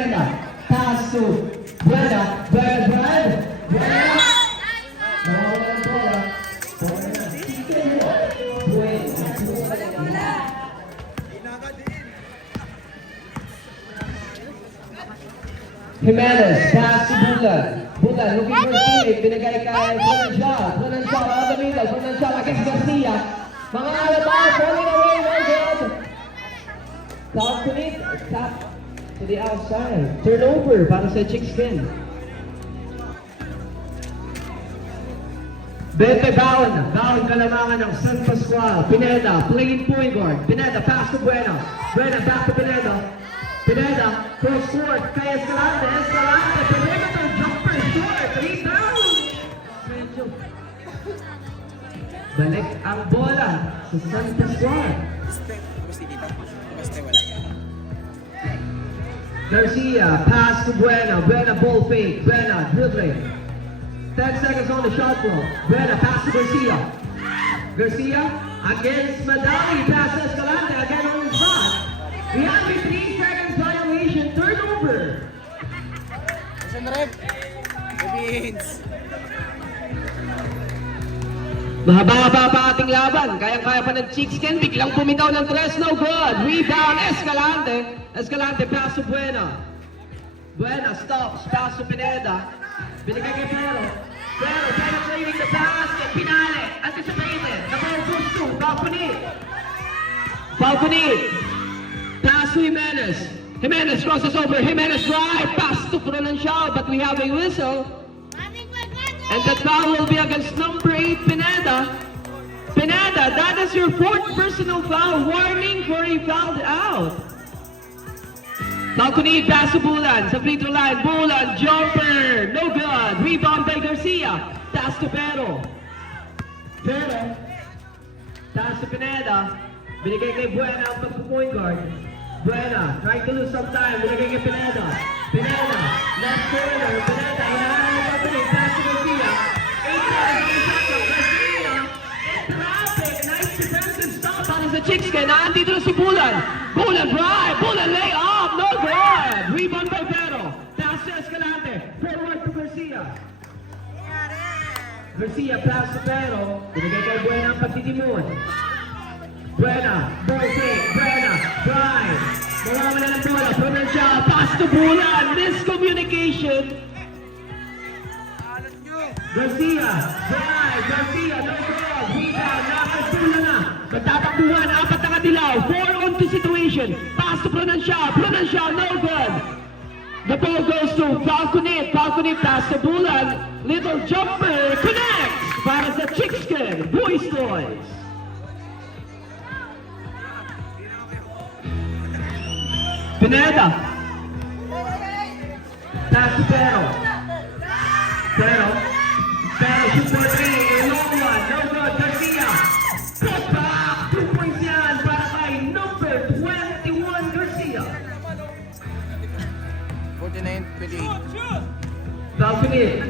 Buena. Pass to Buena. Buena drive. Buena. Nawawala ng bola. Buena. Buena. Jimenez, pass to Bulan. Bulan looking for teammate. Binigay kay Pronancial. Pronancial out the middle. Pronancial against Garcia. Mga alabas, running away, no good. Tap to it. Tap to the outside. Turnover para sa Chickskin. Bete Baon. Baon kalamangan ng San Pascual. Pineda, playing point guard. Pineda, pass to Buena. Buena, back to Pineda. Pineda, cross court, kay Escalante, Escalante, perimeter, jumper, short, rebound! Medyo balik ang bola sa San Pascual. Garcia, pass to Buena, Buena ball fake, Buena dribbling. 10 seconds on the shot clock. Buena, pass to Garcia. Garcia, against Madali, pass to Escalante, again on the spot. We have a 3 seconds violation, turnover. Saan na rin? Beans. Mahaba-haba pa ating laban. Kayang-kaya pa ng Chickskin. Biglang bumitaw ng 3, no good. Rebound, Escalante. Escalante, pass to Buena. Buena stops, pass to Pineda. Binigay kay Pero. Pero, penetrating the basket. Pinale, anticipated. The ball goes to Balconit. Balconit. Pass to Jimenez. Jimenez crosses over. Jimenez drive. Pass to Pronancial, but we have a whistle. And that foul will be against number 8, Pineda. Pineda, that is your 4th personal foul. Warning for a foul out. Balconit, pass to Bulan. Sa free throw line. Bulan, jumper. No good. Rebound by Garcia. Pass to Pero. Pero. Pass to Pineda. Binigay kay Buena ang pagpo-point guard. Buena, trying to lose some time. Binigay kay Pineda. Pineda, left corner. Pineda, hinahanap ang pagpo-point. Pass to Garcia. 8 seconds on the shot clock. Garcia, traffic. Nice defensive stop para sa Chickskin. Nandito na si Bulan. Bulan drive. Bulan lay off. No good. Rebound by Pero. Pass to Escalante. Forward to Garcia. Garcia, pass to Pero. Binigay kay Buena ang pagtitimon. Buena, ball fake, Buena, drive. Mawawala ng bola, Pronancial, pass to Bulan, miscommunication. Garcia, drive, Garcia, no goal, rebound, nakasula na. Magtatakbuhan, 4 na kadilaw, 4 on 2 situation. Pass to Pronancial, Pronancial, no good. The ball goes to Balconit, Balconit, pass to Bulan. Little jumper, connects para sa Chickskin, Boys Toys. Pineda. Pass to Pero. Pero. Pero, shoot for 3. A long one. No good. Garcia. Put back. 2 points yan para kay number 21, Garcia. 49-28. Balconit.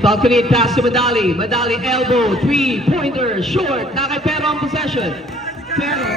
Balconit, pass to Madali. Madali, elbow. 3-pointer. Short. Na kay Pero ang possession. Pero.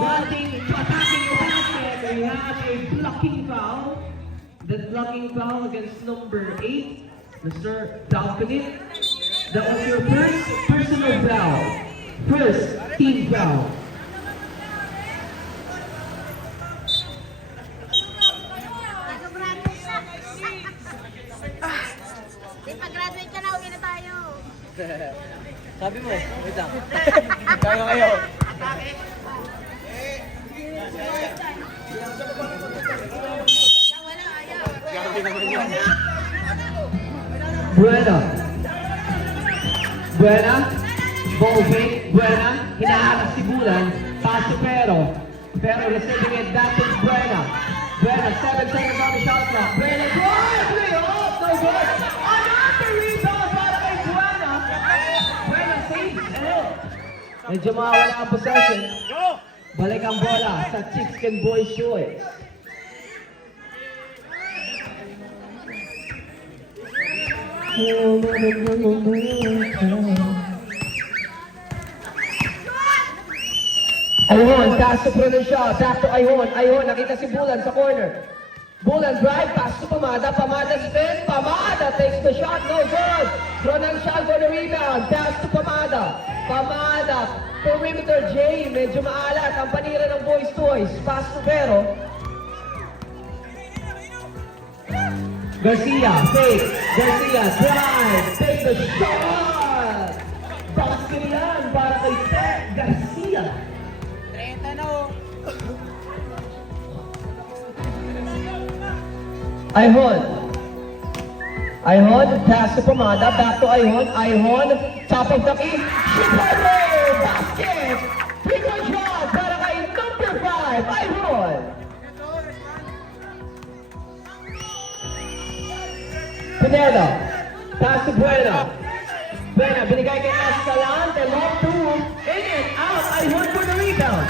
Wanting to attacking your basket, we have a blocking foul. That blocking foul against number 8, Mr. Balconit. That was your first personal foul. First team foul. Pag-graduate ka na, uwi na tayo. Sabi mo, wait lang. Kaya kayo. Buena. Buena. Ball fake. Buena. Hinahanap si Bulan. Pass to Pero. Pero receiving it back to Buena. Buena, 7 seconds on the shot clock. Buena, drive! Lay off! No good! Another rebound para kay Buena. Buena saves it. Medyo mawala ang possession. Balik ang bola sa Chickskin Boys Choice. Ayhon, taas to Pronuncia, back to Ayhon. Ayhon, nakita si Bulan sa corner. Bulan drive, pass to Pamada. Pamada spin, Pamada takes the shot, no good. Pronuncia for the rebound, pass to Pamada. Pamada, perimeter J, medyo maalat. Ang panira ng Boys Toys, pass to Pero. Garcia, fake. Garcia, drive, take the shot. Basket yan para kay Ted Garcia. 30 na oh. Ayhon. Ayhon, pass to Pamada, back to Ayhon. Ayhon, top of the key. Chicago, basket. Three-point shot para kay number 5, Ayhon. Pineda, pass to Buena. Buena, binigay kay Escalante, long two, in and out. Ayhon for the rebound.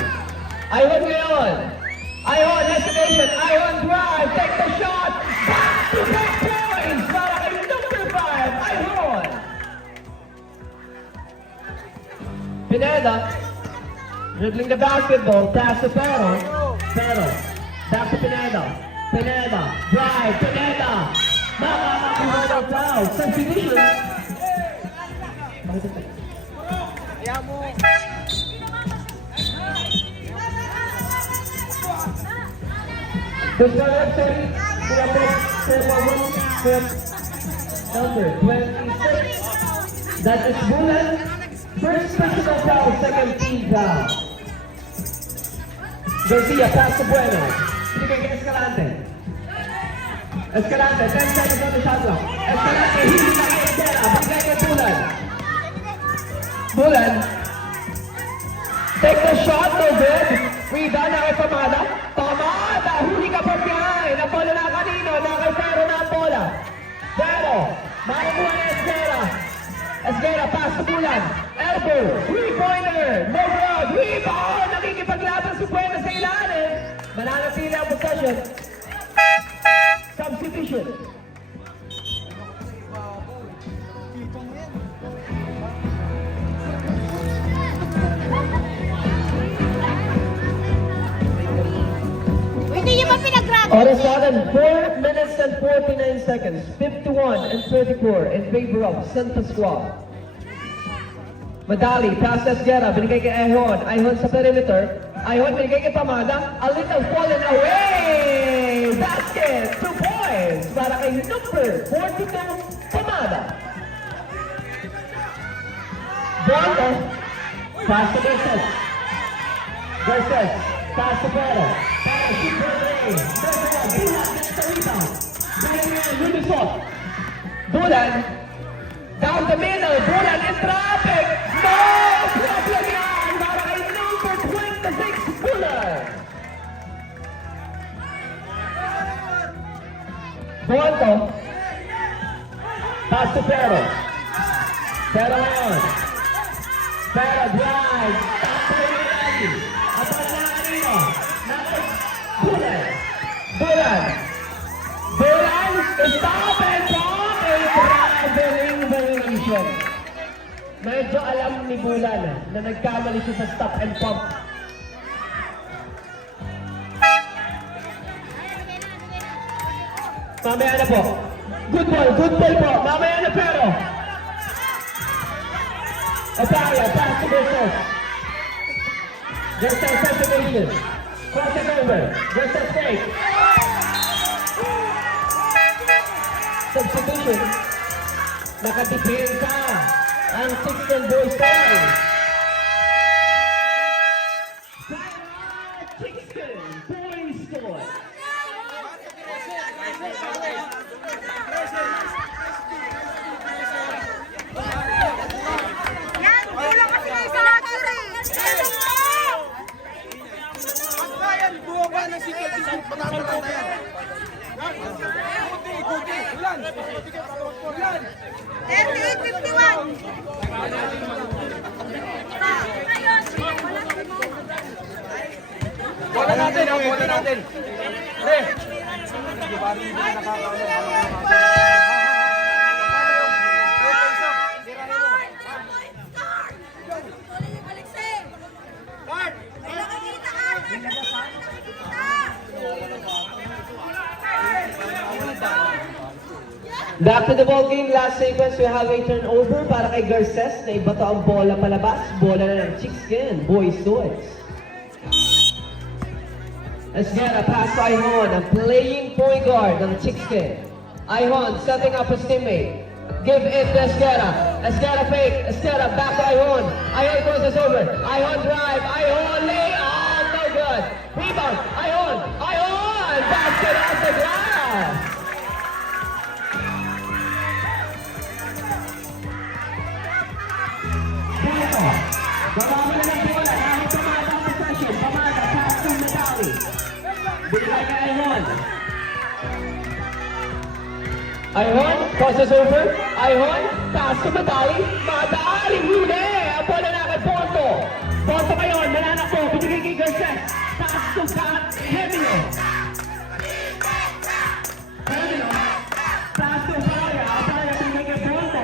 Ayhon ngayon. Ayhon, hesitation. Ayhon drive, take the shot. Back to back points para kay number 5, Ayhon. Pineda, dribbling the basketball, pass to Pero. Pero, back to Pineda. Pineda, drive, Pineda. Makakakuha ng foul. Substitution. Kaya mo. The third set, number 26. That is Bulan. First personal foul, second team foul. Garcia, pass to Bueno. Binigay kay Escalante. Escalante, 10 seconds on the shot clock. Escalante, hindi na kay Escala. Binigay kay Bulan. Bulan. Take the shot, no good. Rebound na kay Pamada. Pamada, huli ka pa behind. Ang bola na kanino, na kay Pero na ang bola. Pero, makakuha ni Esguera. Esguera, pass to Bulan. Elbow, three-pointer. No good. Rebound, nakikipaglaban si Buena sa ilalim. Mananatili ang possession. Substitution. Hindi niyo ba pinag-graduate? Oras natin, 4 minutes and 49 seconds. 51 and 34 in favor of San Pascual. Madali, pass to Esguera, binigay kay Ayhon. Ayhon sa perimeter. Ayhon, binigay kay Pamada. A little fallen away! Basket! 2 points! Para kay number 42, Pamada. Bronco. Pass to Garces. Garces. Pass to Pero. Pero, shoot for three. Bulan gets the rebound. Bulan, Lunisot. Bulan. Down the middle. Bulan in traffic. No problem yan. Para kay number 26, Bulan. Bronco. Pass to Pero. Pero ngayon. Pero drive. Top to the middle. Abang na kanino. Bulan. Bulan. Bulan. Stop and pop. A traveling violation. Medyo alam ni Bulan na nagkamali siya sa stop and pump. Mamaya na po. Good ball po. Mamaya na pero. Otaria, pass to Garces. Garces separation. Cross it over. Garces fake. Substitution. Nakatipirin ang 16 boys tayo. 16 boys toy. Yan, kulang kasi kayo sa locker eh. Ayan, buwaba na si Keti. Patapos na yan. Guti. Ulan. 38-51. Bola natin, bola natin. Start! Back to the ball game. Last sequence, we have a turnover para kay Garces na ibato ang bola palabas. Bola na ng Chickskin, Boys Toys. Esguera, pass to Ihon, ang playing point guard ng Chickskin. Ihon, setting up his teammate. Give it to Esguera. Esguera fake. Esguera back to Ihon. Ihon crosses over. Ihon drive. Ihon lay. Oh, no good. Rebound. Ihon. Ihon. Basket off the glass. Dito. Bababa na ng bola. Kahit pamata ang possession. Pamata. Pass to Medali. Bigay kay Ihon. Ihon, crosses over. Ihon, pass to Madali. Madali, huli! Ang bola na kay Porto. Porto ngayon, malanak po. Binigay kay Garces. Pass to Hemino. Hemino. Pass to Opalia. Opalia, binigay kay Porto.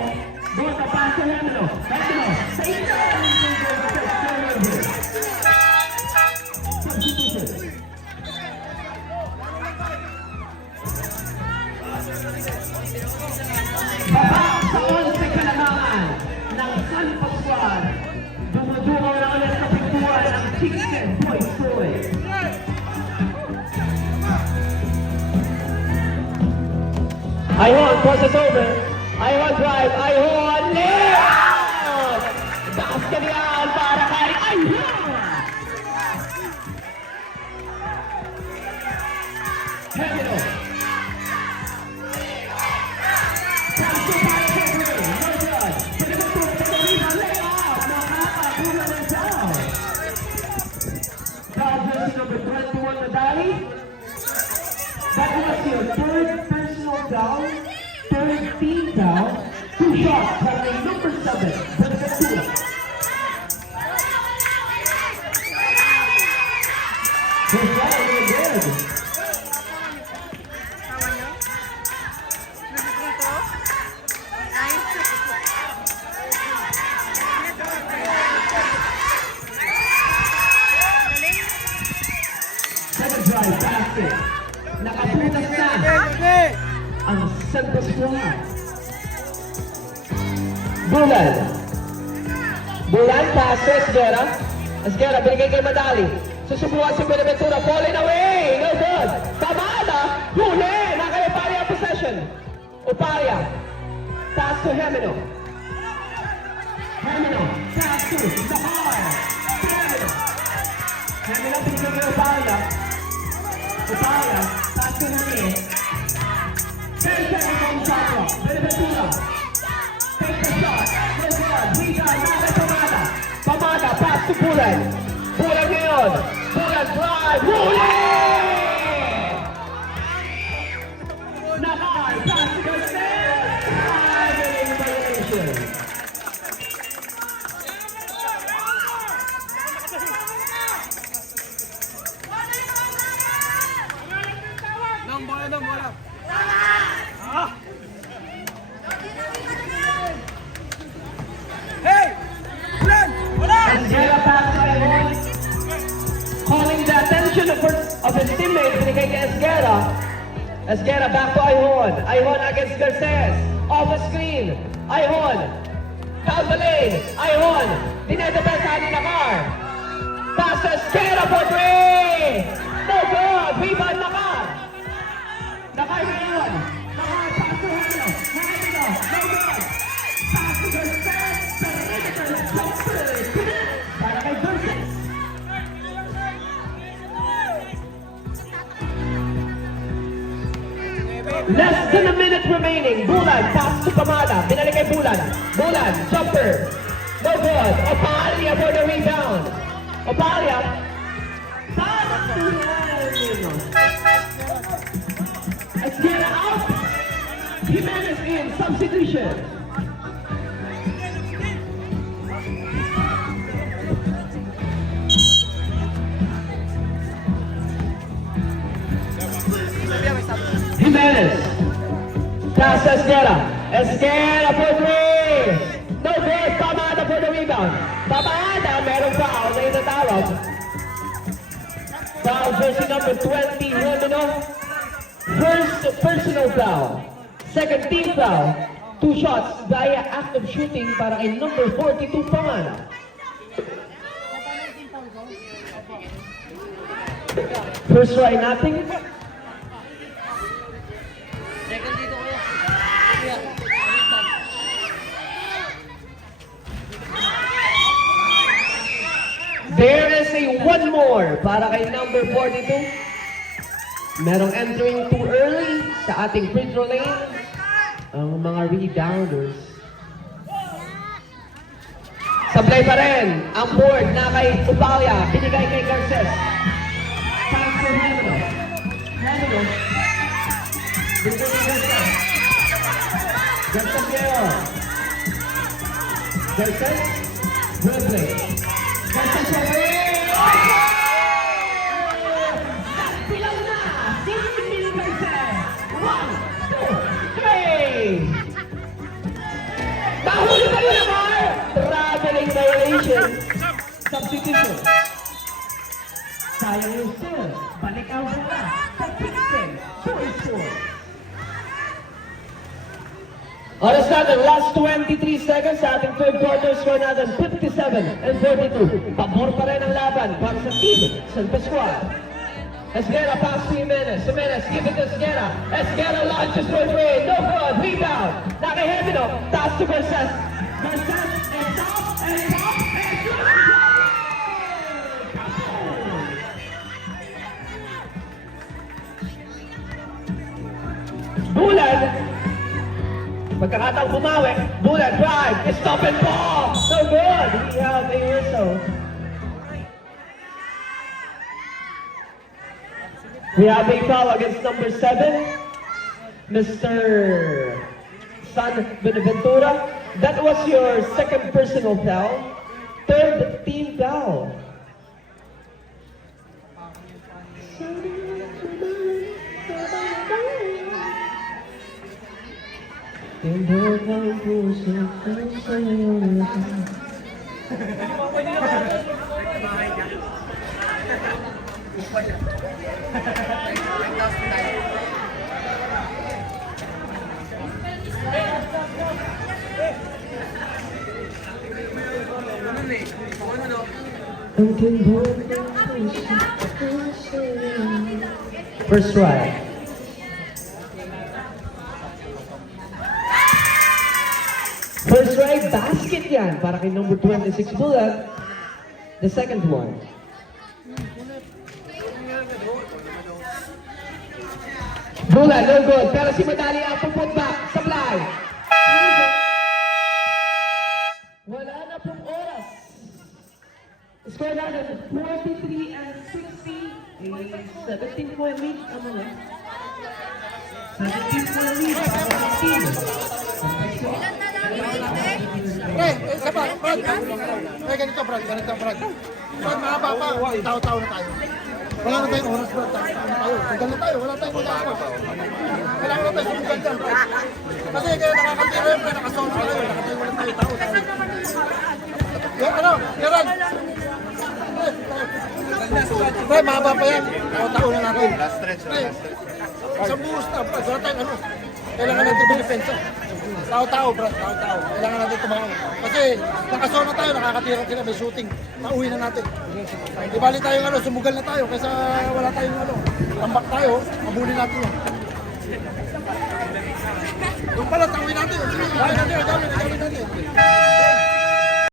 Porto, pass to Hemino. Hemino. Sa ito! Substitution. Baba sa 11 kalamangan ng San Pascual. Dumudungaw na ulit sa pintuan ng Chicken Boys Toys. Ihon crosses over. Ihon drive. Ihon layup! Basket yan para kay Ihon! Hemino. Number 21, Madali. That was your third personal foul, third team foul. 2 shots from number 7, Benaventura. Good shot, really good. Second drive, basket. Nakaputas na ang San Pascual. Bulan. Bulan, pass to Esguera. Esguera, binigay kay Madali. Susubukan si Benaventura, falling away. No good. Tamada, huli. Nakay Opalia possession. Opalia. Pass to Hemino. Hemino, pass to Zahar. Hemino. Hemino, binigay kay Opalia. Opalia, pass to Hemino. 10 seconds on shot clock. Benaventura. Take the shot. No good. Rebound, nakay Tamada. Tamada, pass to Bulan. Bulan ngayon. Bulan drive. Huli! Nakay, pass to Garces. Driving violation. Esguera pass to Ihon. Calling the attention of his teammate, binigay kay Esguera. Esguera back to Ihon. Ihon against Garces. Off the screen. Ihon. Down the lane. Ihon. Dinedepensahan ni Nakar. Pass to Esguera for 3. No good. Rebound Nakar. Nakar ngayon. Nakar pass to Hemino. Hemino. No good. Pass to Garces. Perimeter jumper. Para kay Garces. Less than a minute remaining. Bulan, pass to Pamada. Binalik kay Bulan. Bulan, jumper. No good. Opalia for the rebound. Opalia. Pass to Hemino. Esguera out. Jimenez in. Substitution. Jimenez. Pass to Esguera. Esguera for 3. No good. Pamada for the rebound. Pamada, merong foul na itatawag. Foul jersey number 20, Hemino. First personal foul. Second team foul. 2 shots via active shooting para kay number 42 Pamana. First try natin. Second dito kuya. Kuya. There is a one more para kay number 42. Merong entering too early sa ating free throw lane. Ang mga rebounders. Sablay pa rin ang board na kay Upalia. Binigay kay Garces. Pass for Hemino. Hemino. Binigay kay Garces. Garces ngayon. Garces. Dribbling. Garces away. Pilaw na. Sino Garces? 1, 2, 3. Nahuli pa rin naman! Traveling violation. Substitution. Sayang yung steal. Balik ang bola. Sa Pixel. Score. Oras natin, last 23 seconds sa ating third quarter. Score natin 57-42. Pabor pa rin ang laban para sa team San Pascual. Esguera pass to Jimenez. Jimenez, give it to Esguera. Esguera launches for three. No good. Rebound. Nakahemino. Taas to Garces. Garces and top and top and good. Bulan. Pagkakataong bumawi. Bulan drive. Stop and ball. No good. We have a whistle. We have a foul against number 7, Mr. San Benaventura. That was your second personal foul. Third team foul. First try. First try, basket yan para kay number 26 Bulan. The second one. Bulan, no good. Pero si Madali ang puput back. Supply. Wala na pong oras. Score natin 43-60. A 17-point lead. Ano na? 17-point lead. Isa pa, Brad. Ganito, Brad. Brad, mahaba pa. Tao-tao na tayo. Wala na tayong oras, Brad. Tagal na tayo. Wala tayong oras. Kailangan na tayo sumugal dyan, Brad. Kasi kaya nakakantira yun, nakasama tayo. Nakatayo wala tayo, tao. Ano, Gerald? Brad, mahaba pa yan. Tao-tao na natin. Isang buhos na, Brad. Wala tayong ano. Kailangan natin dumipensa. Tao-tao, Brad. Tao-tao. Kailangan natin tumangon. Kasi nakasona tayo, nakakatira sila, may shooting. Nauwi na natin. Di bali tayong ano, sumugal na tayo kaysa wala tayong ano. Tambak tayo, mabuli natin yun. Doon pala, tawin natin. Sige, tawin natin.